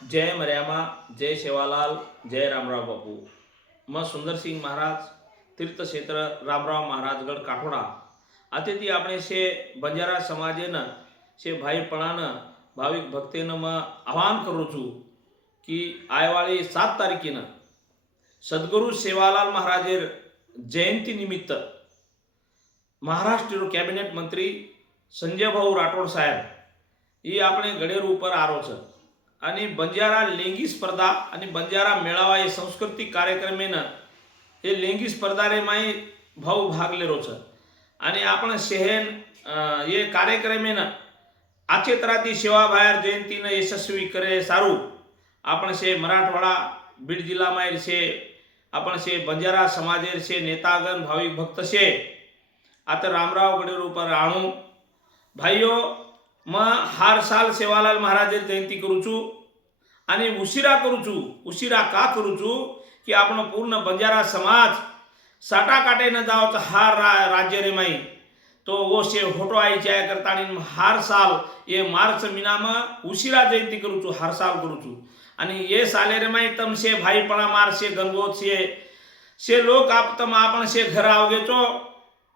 जय मर्यामा, जय सेवालाल, जय रामराव बापू. मग सुंदरसिंह महाराज तीर्थक्षेत्र रामराव महाराजगढ़ काठोड़ा आतेથી આપણે છે બંજારા સમાજેને છે ભાઈપણાને ભાવિક ભક્તેને માં આહવાન કરું છું કે આયવાળી 7 તારીખીને સદગુરુ સેવાલાલ महाराजेर जयंती निमित्त महाराष्ट्र कैबिनेट मंत्री संजय भाऊ राठोड साहेब ये આપણે ગળેર ઉપર આરો છે आणि बंजारा लेंगी स्पर्धा आणि बंजारा मेळावा हे सांस्कृतिक कार्यक्रमेनं हे लेंगी स्पर्धा रे माई भाऊ भाग लेरो छ आणि आपण शहन ये कार्यक्रमेनं आचे तराती सेवा बाहेर जयंतीनं यशस्वी करे सारू आपण शे मराठवाडा बीड जिल्हा माय शे आपण शे बंजारा समाजेर शे नेतागण भाविक भक्त शे आता रामराव गडेर ऊपर आणू भाईओ मैं हर साल सेवालाल महाराजेर जयंती करू छू आणि उशिरा करू छू. उशिरा का करू छू की आपण पूर्ण बंजारा समाज साटा काटे न जाओ हार राज्य रे माई तो वो से फोटो आई जाय करता हर साल ये मार्च महीना में उशिरा जयंती करू छू. हर साल करू छू आणि ये साले रे माई तम से भाईपणा मार से गणगोत से लोक आप तम आपण से घर आवगे चो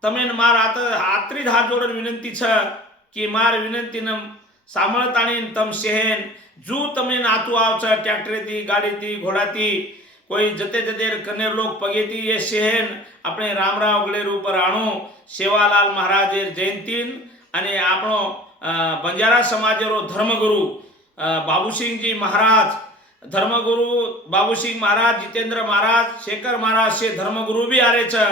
तमेन मार आता आत्री हात जोडून विनंती छ की मार विनंतीनं सांभळताणी तम शहन जू तमें नातू आवच ट्रैक्टरेती गाडीती घोडाती कोई जते जते कनेर लोग पगेती ये शहन अपने रामराव गळेर ऊपर आणू सेवालाल महाराजेर जयंतीन आणि आपणो बंजारा समाजेरो धर्मगुरु बाबूसिंहजी महाराज धर्मगुरु बाबूसिंह महाराज जितेंद्र महाराज शेखर महाराज से धर्मगुरु भी आरे छ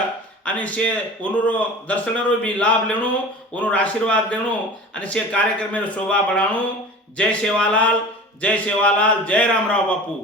आणि से उनुरो दर्शनरो भी लाभ लेणो उनुर आशीर्वाद देणो आणि से कार्यक्रम में शोभा बढ़ाणो. जय सेवालाल, जय सेवालाल, जय रामराव बापू.